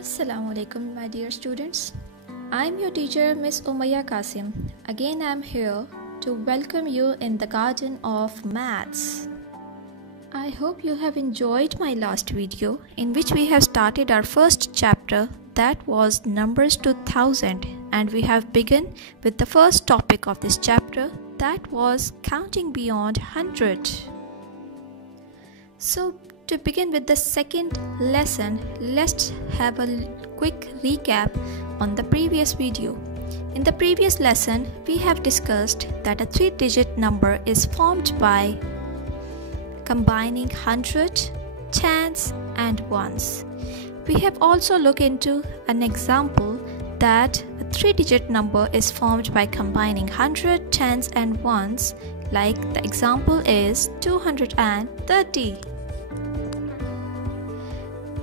Assalamu alaikum, my dear students. I'm your teacher, Miss Umayya Qasim. Again, I'm here to welcome you in the garden of maths. I hope you have enjoyed my last video in which we have started our first chapter, that was numbers to 1000, and we have begun with the first topic of this chapter, that was counting beyond 100. So to begin with the second lesson, let's have a quick recap on the previous video. In the previous lesson, we have discussed that a 3-digit number is formed by combining 100, tens and ones. We have also looked into an example that a 3-digit number is formed by combining 100, tens and ones, like the example is 230.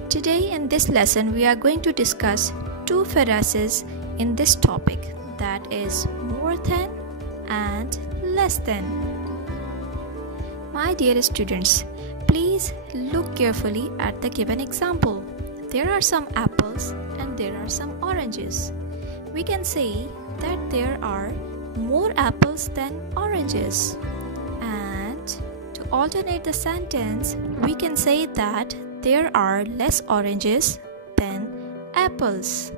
Today in this lesson, we are going to discuss two Pharisees in this topic, that is more than and less than. My dear students, please look carefully at the given example. There are some apples and there are some oranges. We can say that there are more apples than oranges. And to alternate the sentence, we can say that there are less oranges than apples.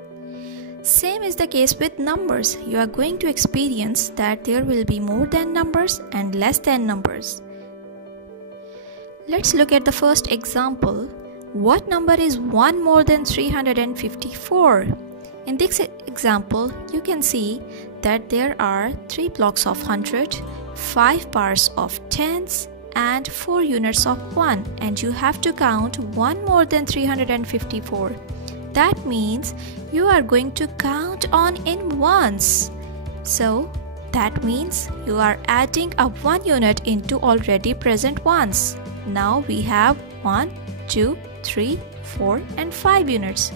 Same is the case with numbers. You are going to experience that there will be more than numbers and less than numbers. Let's look at the first example. What number is 1 more than 354? In this example, you can see that there are 3 blocks of 100, 5 bars of tens, and 4 units of 1, and you have to count 1 more than 354. That means you are going to count on in ones. So that means you are adding a 1 unit into already present ones. Now we have 1, 2, 3, 4 and 5 units.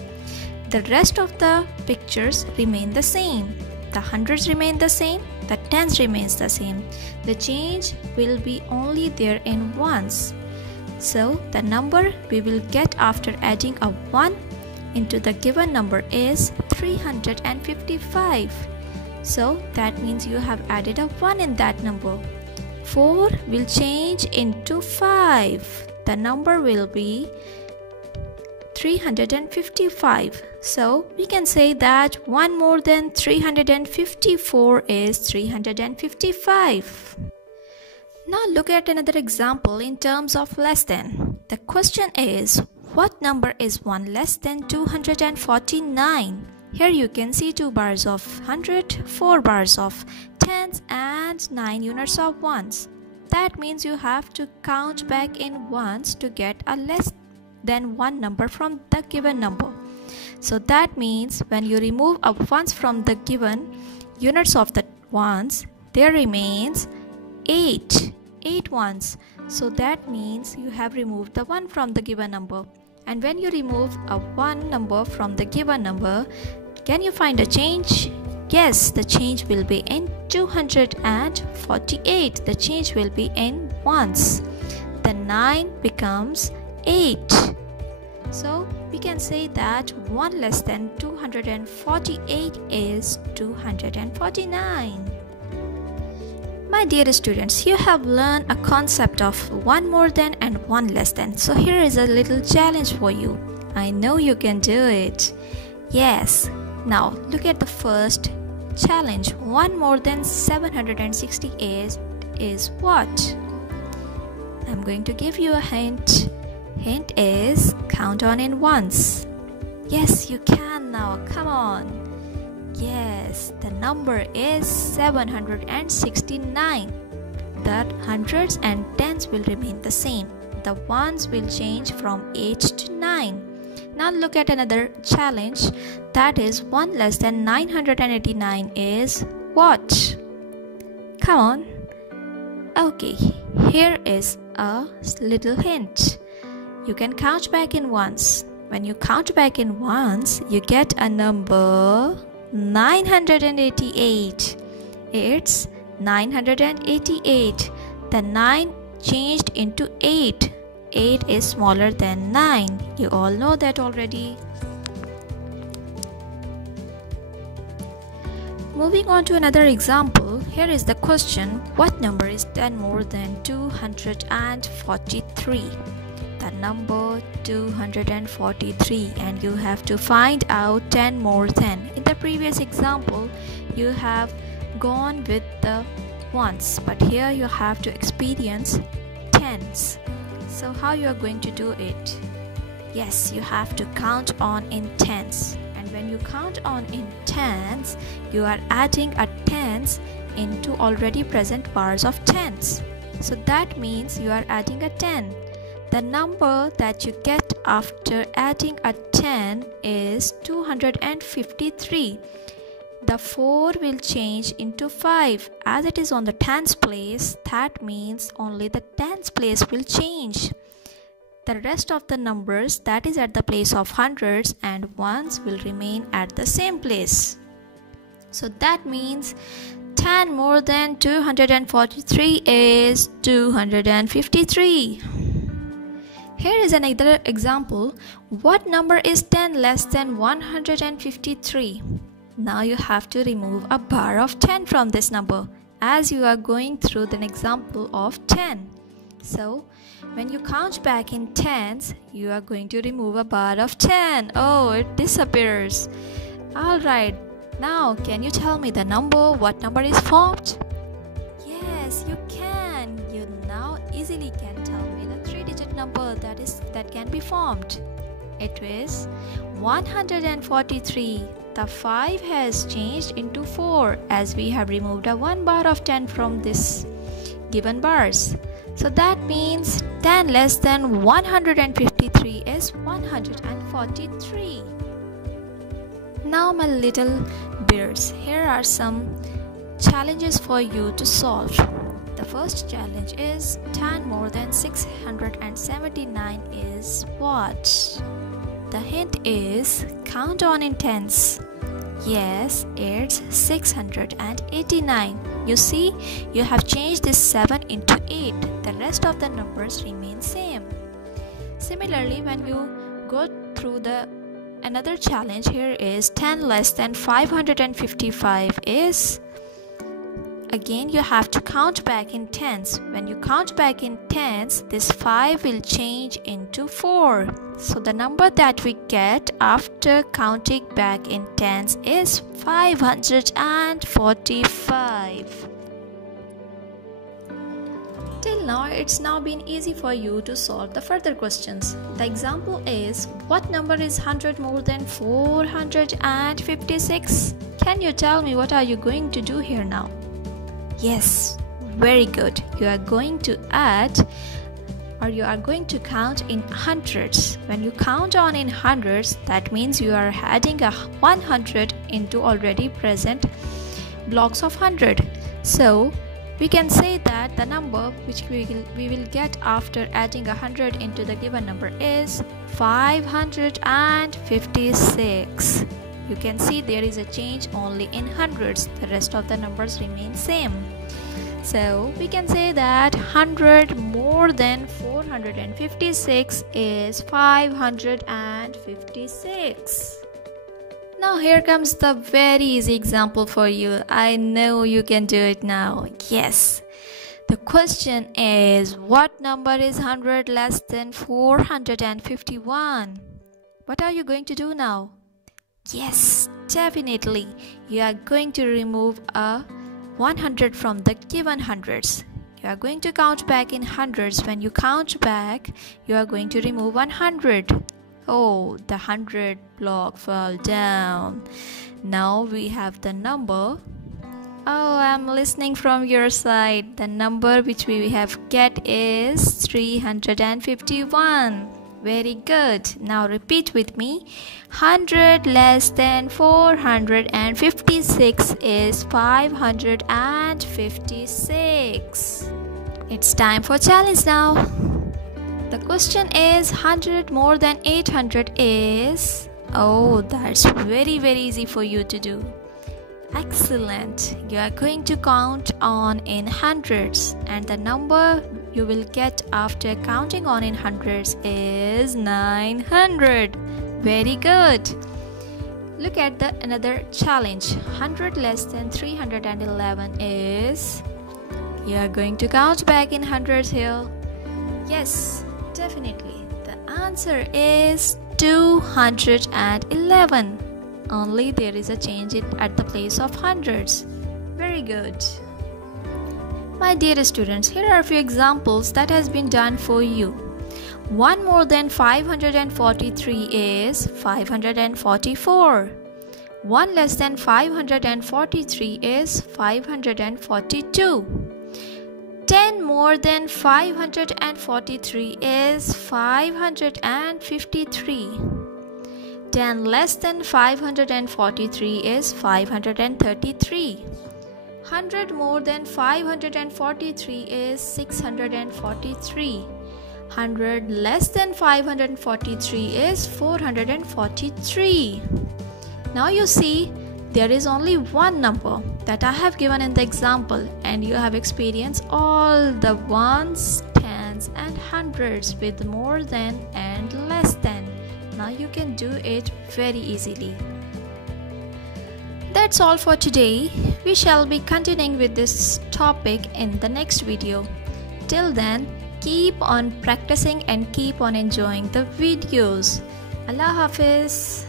The rest of the pictures remain the same. The hundreds remain the same, the tens remains the same. The change will be only there in ones. So the number we will get after adding a 1 into the given number is 355. So that means you have added a 1 in that number. 4 will change into 5. The number will be 355. So we can say that 1 more than 354 is 355. Now look at another example in terms of less than. The question is, what number is 1 less than 249? Here you can see 2 bars of 100, 4 bars of tens and 9 units of ones. That means you have to count back in ones to get a less than 1 number from the given number. So that means when you remove a ones from the given units of the ones, there remains 8 ones. So that means you have removed the 1 from the given number. And when you remove a 1 number from the given number, can you find a change? Yes, the change will be in 248. The change will be in ones. The 9 becomes 8. So we can say that 1 less than 248 is 249. My dear students, you have learned a concept of 1 more than and 1 less than. So here is a little challenge for you. I know you can do it. Yes. Now look at the first challenge. 1 more than 768 is what? I'm going to give you a hint. Hint is count on in ones. Yes, you can now. Come on. Yes, the number is 769. The hundreds and tens will remain the same. The ones will change from 8 to 9. Now look at another challenge. That is 1 less than 989 is what? Come on. Okay, here is a little hint. You can count back in ones. When you count back in ones, you get a number 988. It's 988. The 9 changed into 8. 8 is smaller than 9. You all know that already. Moving on to another example, here is the question, what number is 10 more than 243? The number 243, and you have to find out 10 more than. In the previous example, you have gone with the ones, but here you have to experience tens. So how you are going to do it? Yes, you have to count on in tens. When you count on in tens, you are adding a tens into already present bars of tens. So that means you are adding a 10. The number that you get after adding a 10 is 253. The 4 will change into 5. As it is on the tens place, that means only the tens place will change. The rest of the numbers that is at the place of hundreds and ones will remain at the same place. So that means 10 more than 243 is 253. Here is another example. What number is 10 less than 153? Now you have to remove a bar of 10 from this number, as you are going through an example of 10. So when you count back in tens, you are going to remove a bar of 10. Oh, it disappears. Alright, now can you tell me the number? What number is formed? Yes, you can. You now easily can tell me the 3-digit number that can be formed. It is 143. The 5 has changed into 4 as we have removed a 1 bar of 10 from this given bars. So that means 10 less than 153 is 143. Now my little bears, here are some challenges for you to solve. The first challenge is 10 more than 679 is what? The hint is count on in tens. Yes, it's 689. You see, you have changed this 7 into 8. The rest of the numbers remain same. Similarly, when you go through another challenge, here is 10 less than 555 is, again you have to count back in tens. When you count back in tens, this 5 will change into 4. So the number that we get after counting back in tens is 545. Till now, it's now been easy for you to solve the further questions. The example is, what number is 100 more than 456? Can you tell me what are you going to do here now? Yes, very good. You are going to add, or you are going to count in hundreds. When you count on in hundreds, that means you are adding a 100 into already present blocks of 100. So we can say that the number which we will get after adding 100 into the given number is 556. You can see there is a change only in hundreds. The rest of the numbers remain same. So we can say that 100 more than 456 is 556. Now here comes the very easy example for you. I know you can do it now. Yes. The question is, what number is 100 less than 451? What are you going to do now? Yes, definitely. You are going to remove a 100 from the given hundreds. You are going to count back in hundreds. When you count back, you are going to remove 100. Oh, the 100 block fell down. Now we have the number. Oh, I'm listening from your side. The number which we have get is 351. Very good. Now repeat with me. 100 less than 456 is 556. It's time for challenge now. The question is, 100 more than 800 is... Oh, that's very easy for you to do. Excellent. You are going to count on in hundreds, and the number you will get after counting on in hundreds is 900. Very good. Look at the another challenge. 100 less than 311 is... You are going to count back in hundreds here. Yes, definitely. The answer is 211. Only there is a change at the place of hundreds. Very good. My dear students, here are a few examples that has been done for you. 1 more than 543 is 544. 1 less than 543 is 542. 10 more than 543 is 553. 10 less than 543 is 533. 100 more than 543 is 643. 100 less than 543 is 443. Now you see, there is only one number that I have given in the example, and you have experienced all the ones, tens and hundreds with more than and less than. Now you can do it very easily. That's all for today. We shall be continuing with this topic in the next video. Till then, keep on practicing and keep on enjoying the videos. Allah Hafiz.